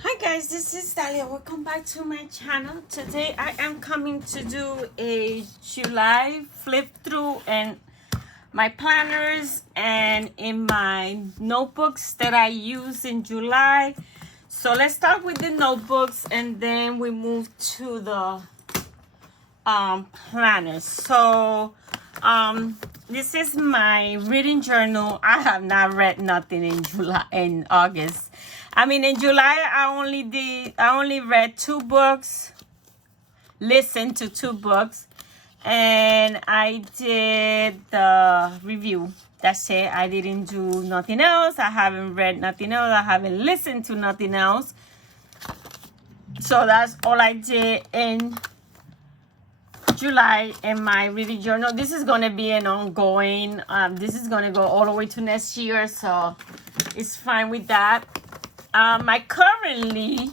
Hi guys, this is Dalia. Welcome back to my channel. Today I am coming to do a July flip through and my planners and in my notebooks that I use in July. So let's start with the notebooks and then we move to the planners. So this is my reading journal. I have not read nothing in August. I mean, in July I only read 2 books, listened to 2 books, and I did the review. That's it. I didn't do nothing else. I haven't read nothing else. I haven't listened to nothing else. So that's all I did in July in my reading journal. This is going to be an ongoing. This is going to go all the way to next year, so it's fine with that. I currently,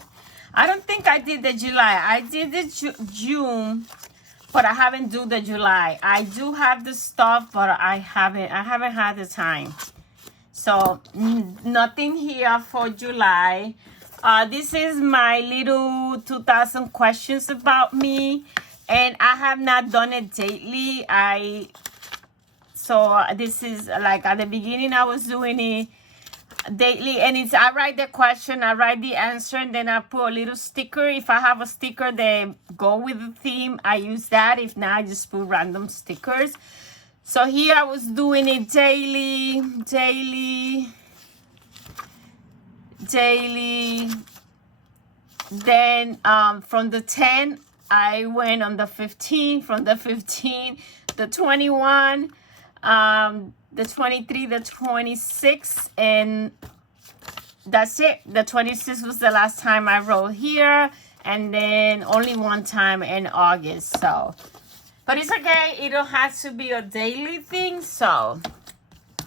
I don't think I did the July. I did the June, but I haven't do the July. I do have the stuff, but I haven't had the time. So nothing here for July. This is my little 2000 questions about me, and I have not done it daily. So this is like at the beginning I was doing it daily, and it's I write the question, I write the answer, and then I put a little sticker. If I have a sticker that go with the theme, I use that. If not, I just put random stickers. So here I was doing it daily. Then from the 10 I went on the 15. From the 15, the 21, the 23, the 26, and that's it. The 26 was the last time I wrote here, and then only one time in August. So, but it's okay. It don't have to be a daily thing, so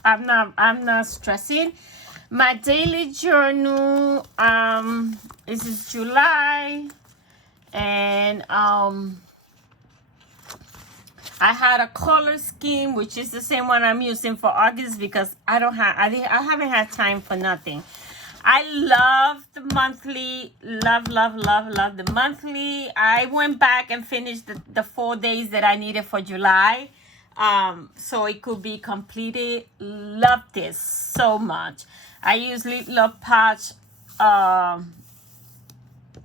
I'm not stressing. My daily journal, this is July, and I had a color scheme, which is the same one I'm using for August because I haven't had time for nothing. I love the monthly, love the monthly. I went back and finished the 4 days that I needed for July, so it could be completed. Love this so much. I use Lip Love Patch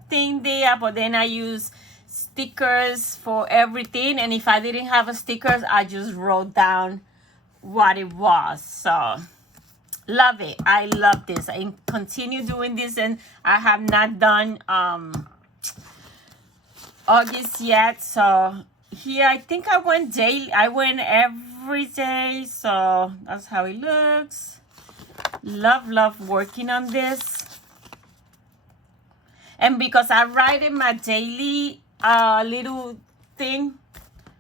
thing there, but then I use stickers for everything, and if I didn't have a stickers, I just wrote down what it was. So love it. I love this. I continue doing this, and I have not done August yet. So here I think I went daily. I went every day, so that's how it looks. Love working on this. And because I write in my daily little thing,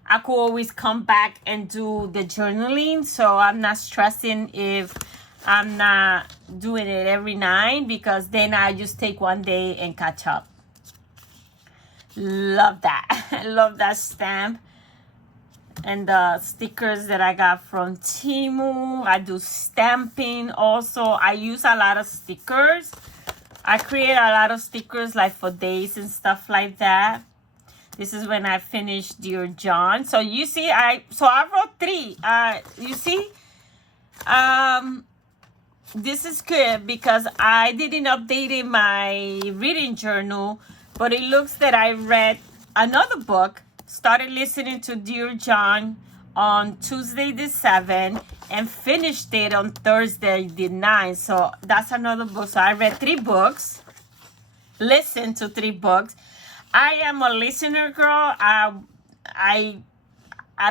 I could always come back and do the journaling, so I'm not stressing if I'm not doing it every night, because then I just take one day and catch up. Love that. Love that stamp. And the stickers that I got from Temu. I do stamping also. I use a lot of stickers. I create a lot of stickers like for days and stuff like that. This is when I finished Dear John. So you see, I wrote 3. You see, this is good because I didn't update in my reading journal, but it looks that I read another book, started listening to Dear John on Tuesday the 7th and finished it on Thursday the 9th. So that's another book. So I read 3 books, listened to 3 books. I am a listener girl. I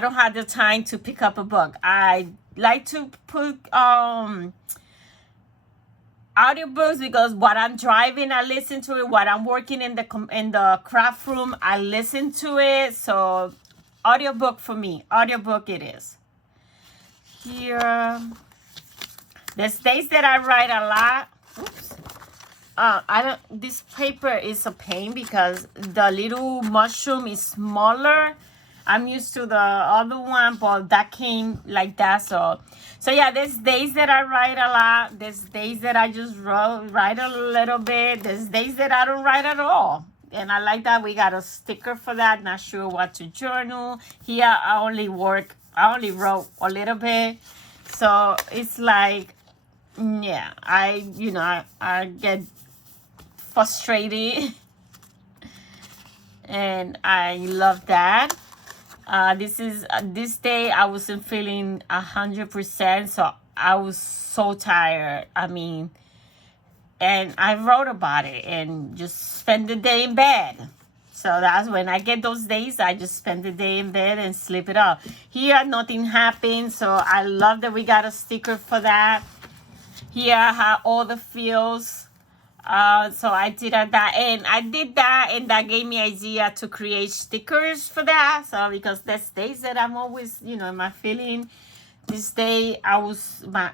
don't have the time to pick up a book. I like to put audiobooks because while I'm driving, I listen to it. While I'm working in the craft room, I listen to it. So audiobook for me. Audiobook it is. Here, there's days that I write a lot. Oops. This paper is a pain because the little mushroom is smaller. I'm used to the other one, but that came like that. So yeah, there's days that I write a lot. There's days that I just write a little bit. There's days that I don't write at all. And I like that we got a sticker for that. Not sure what to journal. Here I only wrote a little bit. So it's like, yeah, I get frustrated. And I love that. This day I wasn't feeling 100%, so I was so tired. I mean, and I wrote about it and just spend the day in bed. So that's when I get those days, I just spend the day in bed and sleep it off. Here, nothing happened, so I love that we got a sticker for that. Here I have all the feels. So I did that, and I did that, and that gave me idea to create stickers for that. So because there's days that I'm always, my feeling. This day my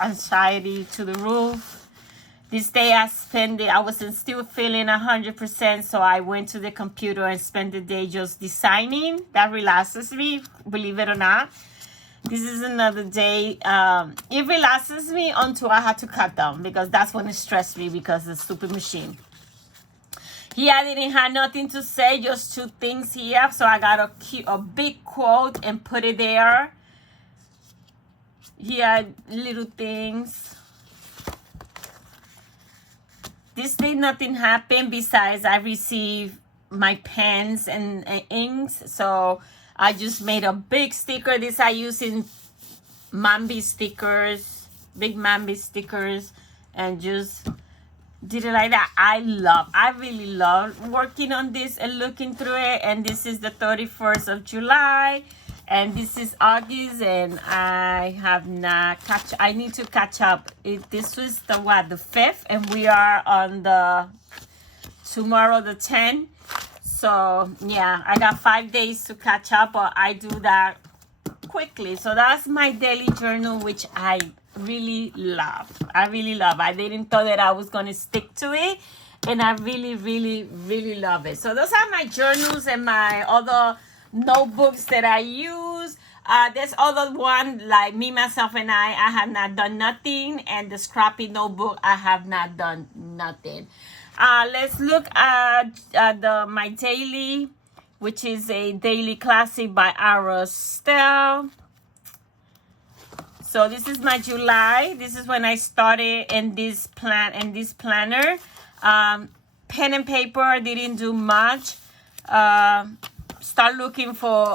anxiety to the roof. This day I wasn't still feeling 100%, so I went to the computer and spent the day just designing. That relaxes me, believe it or not. This is another day. It relaxes me until I had to cut them, because that's when it stressed me, because the stupid machine. Here I didn't have nothing to say, just two things here. So I got a big quote and put it there. Here, little things. This day nothing happened besides I received my pens and inks. So I just made a big sticker. This I use in Mambi stickers, big Mambi stickers, and just did it like that. I really love working on this and looking through it. And this is the 31st of July. And this is August, and I have not I need to catch up. This was the 5th, and we are on tomorrow the 10th. So yeah, I got 5 days to catch up, but I do that quickly. So that's my daily journal, which I really love. I didn't thought that I was going to stick to it, and I really, really, really love it. So those are my journals and my other notebooks that I use. There's other one like Me, Myself, and I have not done nothing, and the scrappy notebook, I have not done nothing. Let's look at my daily, which is a daily classic by Arostel. So this is my July. This is when I started in this planner. Pen and paper, didn't do much. Start looking for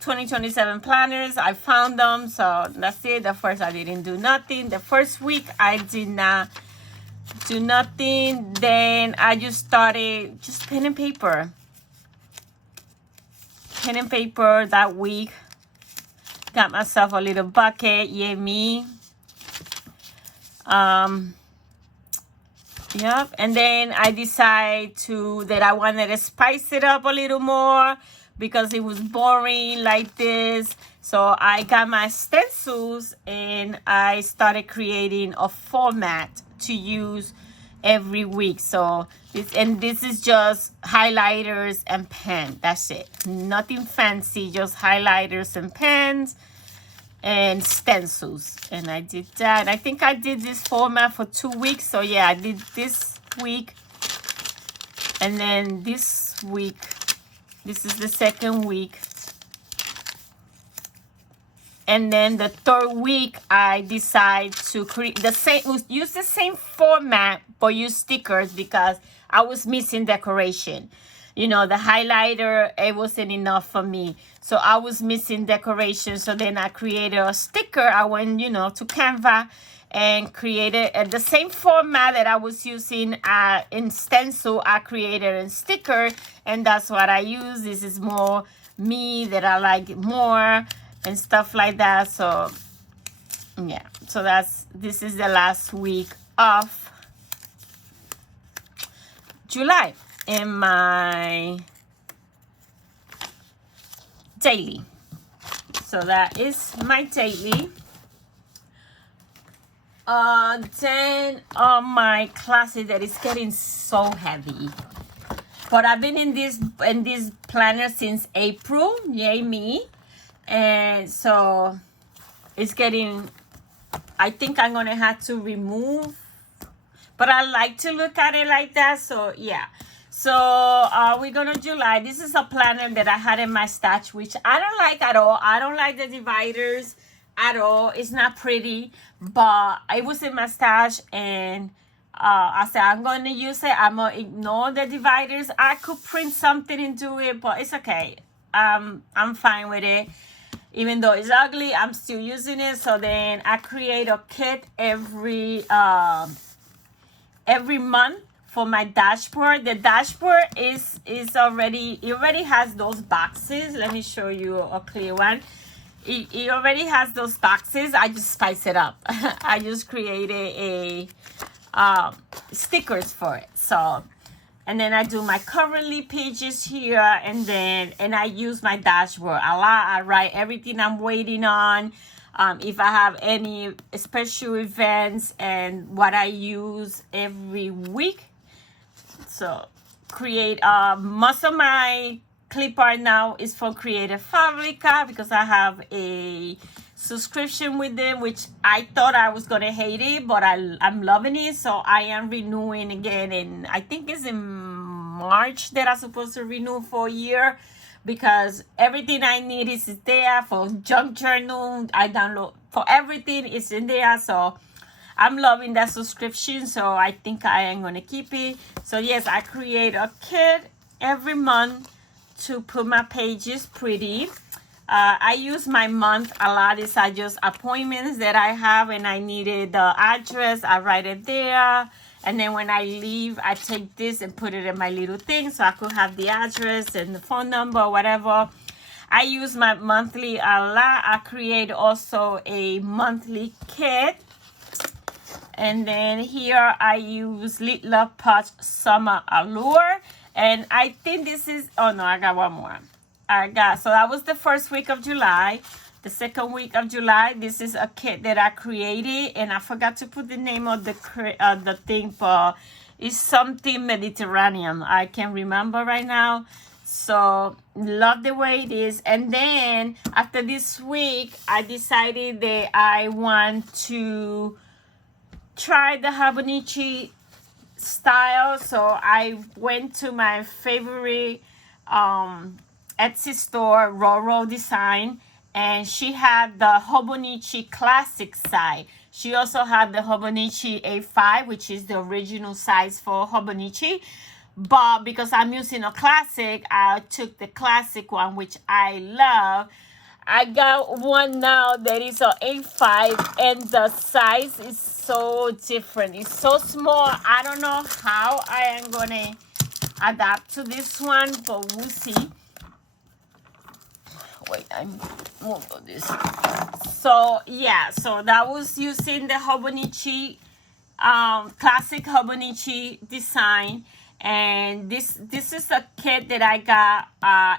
2027 planners. I found them, so that's it. The first, I didn't do nothing. The first week I did not do nothing. Then I just started just pen and paper that week. Got myself a little bucket. Yeah, me. Yep. And then I decided that I wanted to spice it up a little more, because it was boring like this. So I got my stencils and I started creating a format to use every week. So this is just highlighters and pen. That's it. Nothing fancy, just highlighters and pens and stencils. And I did that. I think I did this format for 2 weeks. So yeah, I did this week, and then this week, this is the second week, and then the third week I decide to use the same format but use stickers, because I was missing decoration. The highlighter, it wasn't enough for me, so I was missing decoration. So then I created a sticker. I went to Canva and created the same format that I was using in stencil. I created a sticker, and that's what I use. This is more me, that I like more and stuff like that. So yeah, so this is the last week of July in my daily. So that is my daily. Then on my classes, that is getting so heavy. But I've been in this planner since April. Yay me. And so it's getting, I think I'm gonna have to remove, but I like to look at it like that. So yeah. So we're gonna July. This is a planner that I had in my stash, which I don't like at all. I don't like the dividers at all. It's not pretty, but it was in my stash, and I said I'm going to use it. I'm gonna ignore the dividers. I could print something into it, but it's okay. I'm fine with it. Even though it's ugly, I'm still using it. So then I create a kit every month for my dashboard. The dashboard is already, it already has those boxes. Let me show you a clear one. It already has those boxes. I just spice it up. I just created a stickers for it. So, and then I do my currently pages here, and I use my dashboard a lot. I write everything I'm waiting on. If I have any special events and what I use every week. So create most of my clip art now is for Creative Fabrica, because I have a subscription with them, which I thought I was gonna hate it, but I'm loving it. So I am renewing again, and I think it's in March that I'm supposed to renew for a year, because everything I need is there. For junk journal, I download, for everything is in there. So I'm loving that subscription, so I think I am gonna keep it. So yes, I create a kit every month to put my pages pretty. I use my month a lot. It's just appointments that I have, and I needed the address. I write it there, and then when I leave, I take this and put it in my little thing, so I could have the address and the phone number, whatever. I use my monthly a lot. I create also a monthly kit. And then here I use Lit Love Punch Summer Allure. And I think this is, oh no, I got one more. So that was the first week of July. The second week of July, this is a kit that I created. And I forgot to put the name of the thing, but it's something Mediterranean. I can't remember right now. So love the way it is. And then after this week, I decided that I want to try the Hobonichi style. So I went to my favorite Etsy store, Roro Design, and she had the Hobonichi classic size. She also had the Hobonichi A5, which is the original size for Hobonichi. But because I'm using a classic, I took the classic one, which I love. I got one now that is an A5, and the size is so different. It's so small. I don't know how I am going to adapt to this one, but we'll see. Wait, I moved on this. So, yeah. So, that was using the Hobonichi, classic Hobonichi design. And this is a kit that I got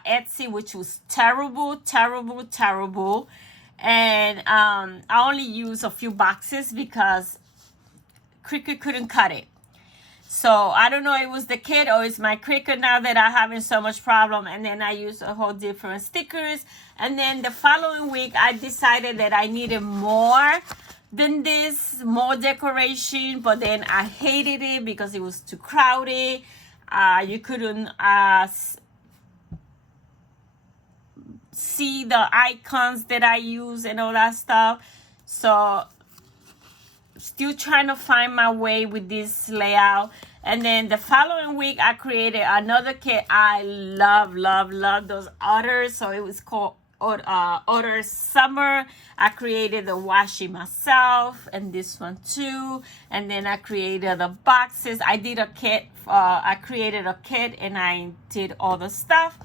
Etsy, which was terrible. And I only used a few boxes because Cricut couldn't cut it. So I don't know if it was the kit or it's my Cricut now that I'm having so much problem. And then I used a whole different stickers. And then the following week, I decided that I needed more than this, more decoration, but then I hated it because it was too crowded. You couldn't see the icons that I use and all that stuff. So still trying to find my way with this layout. And then the following week, I created another kit. I love those otters. So it was called Otter Summer. I created the washi myself, and this one too. And then I created the boxes. I did a kit. I created a kit, and I did all the stuff.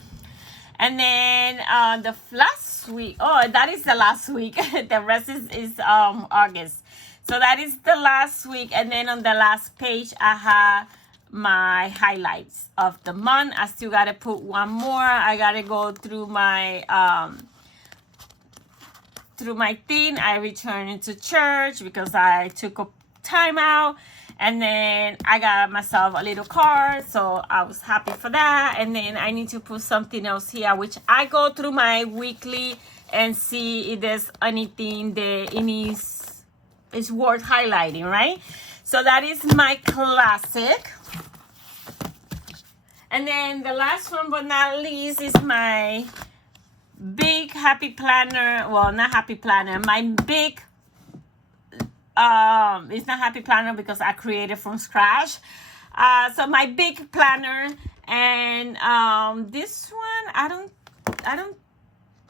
And then the last week, oh, that is the last week. The rest is August. So that is the last week. And then on the last page, I have my highlights of the month. I still got to put one more. I got to go through my thing. I returned into church because I took a time out. And then I got myself a little card, so I was happy for that. And then I need to put something else here, which I go through my weekly and see if there's anything that is worth highlighting, right? So that is my classic. And then the last one but not least is my big happy planner. Well, not happy planner, my big it's not happy planner because I created from scratch. So my big planner, and this one I don't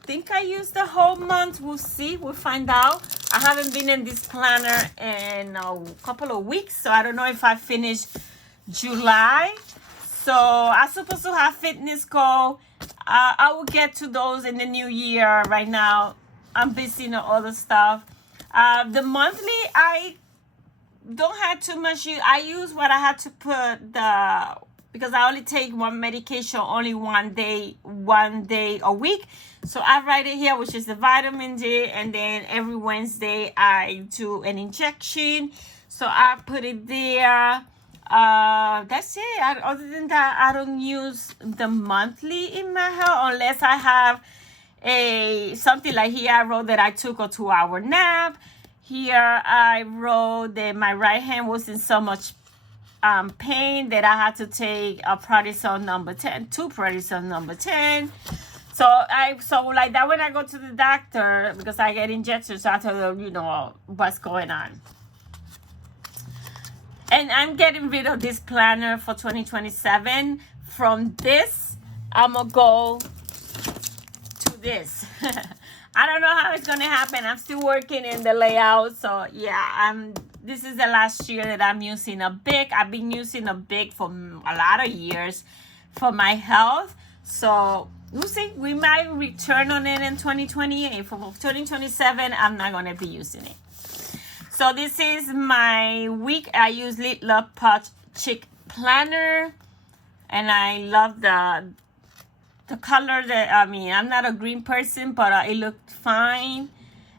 think I used the whole month. We'll see, we'll find out. I haven't been in this planner in a couple of weeks, so I don't know if I finished July. So I'm supposed to have fitness goal. I will get to those in the new year. Right now I'm busy in other stuff. The monthly, I don't have too much. I use what I had to put because I only take one medication only one day a week. So I write it here, which is the vitamin D, and then every Wednesday I do an injection. So I put it there. That's it. Other than that, I don't use the monthly in my health unless I have something like here. I wrote that I took a 2-hour nap. Here I wrote that my right hand was in so much pain that I had to take a prednisone number 10, 2 prednisone number 10. So like that when I go to the doctor, because I get injections, so I tell them, you know, what's going on. And I'm getting rid of this planner for 2027. From this, I'm gonna go to this. I don't know how it's gonna happen. I'm still working in the layout. So yeah, this is the last year that I'm using a big. I've been using a big for a lot of years for my health. So we'll see. We might return on it in 2028. For 2027, I'm not gonna be using it. So this is my week. I use Little Pot Chick Planner, and I love the color that, I'm not a green person, but it looked fine.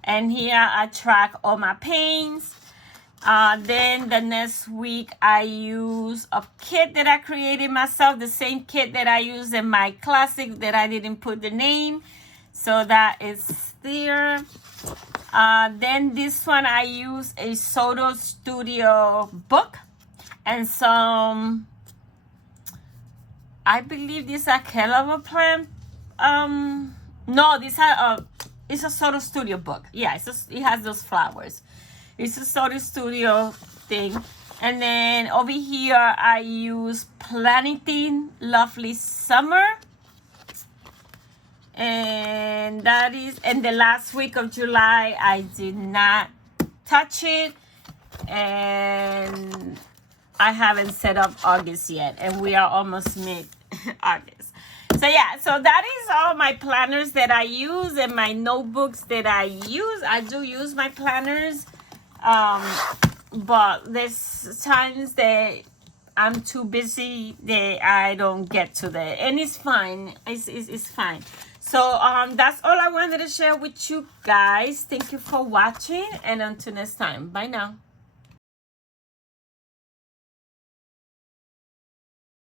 And here I track all my pains. Then the next week I use a kit that I created myself, the same kit that I use in my classic that I didn't put the name. So that is there. Then this one I use a Soto Studio book and some, I believe these are caliber plant. No, these are it's a Soto Studio book. Yeah, it has those flowers. It's a Soto Studio thing. And then over here I use Planetine Lovely Summer. And that is, and the last week of July, I did not touch it. And I haven't set up August yet. And we are almost mid-August. So yeah, so that is all my planners that I use and my notebooks that I use. I do use my planners. But there's times that I'm too busy that I don't get to that. And it's fine. It's fine. So that's all I wanted to share with you guys. Thank you for watching, and until next time, bye now.